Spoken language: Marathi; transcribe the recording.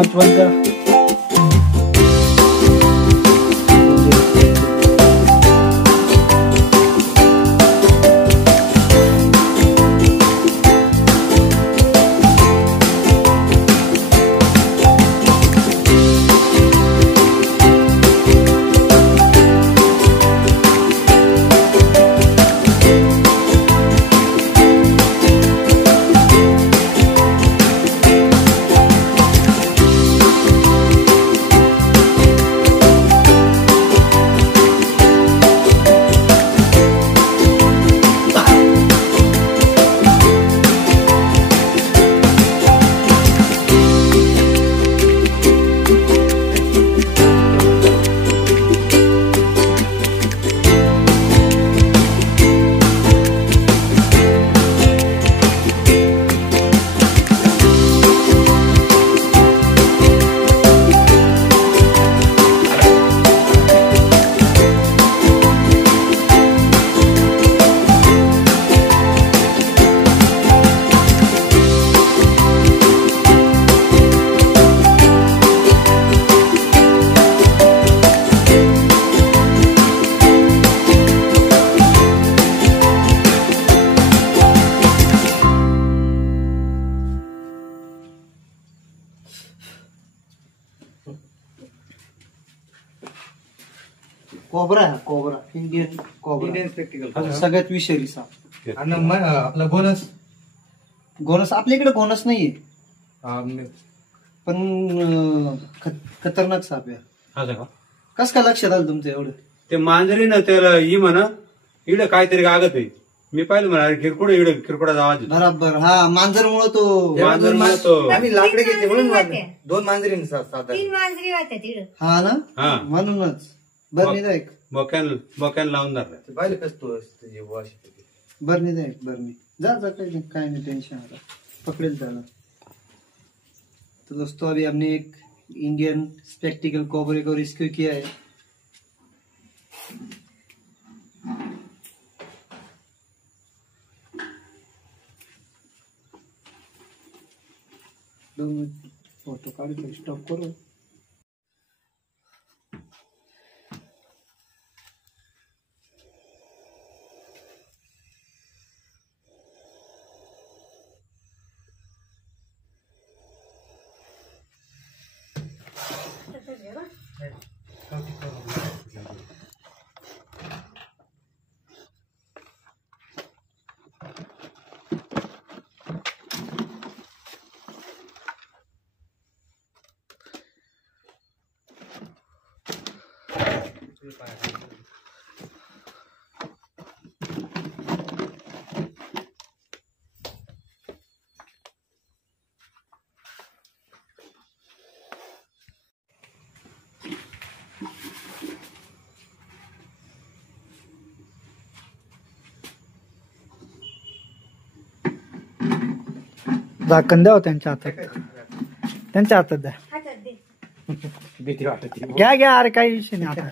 टॉर्च बंद करा. Cobra cobra Indian cobra Indian spectacled सगळ्यात विषारी साप. आणि आपला गोनस गोनस आपल्या इकडे गोनस नाहीये पण खतरनाक साप आहे. कस काय लक्षात आलं तुमचं एवढं? ते मांजरी ना त्याला ही म्हणा इकडे काहीतरी कागद आहे. मी पाहिलं म्हणा किरकोड इकडे किरकोडाचा आवाज बरोबर. हा मांजर मुळे तो आम्ही लाकडे घेतले म्हणून 2 मांजरी 3 मांजरी होत्या. हा ना म्हणूनच बरणीदायक बोक्यान लावून धरला पाहिलं कसतो बरणीदायक बरणी जा काय नहीं टेंशन आता पकड़ेल त्याला. तो दोस्तों अभी हमने एक इंडियन स्पेक्टिकल कोबरे को रेस्क्यू किया है. फोटो काढ स्टॉप करो. झाकण द्या त्यांच्या हातात द्या. भीती वाटते. घ्या घ्या अरे काही विषय नाही आता.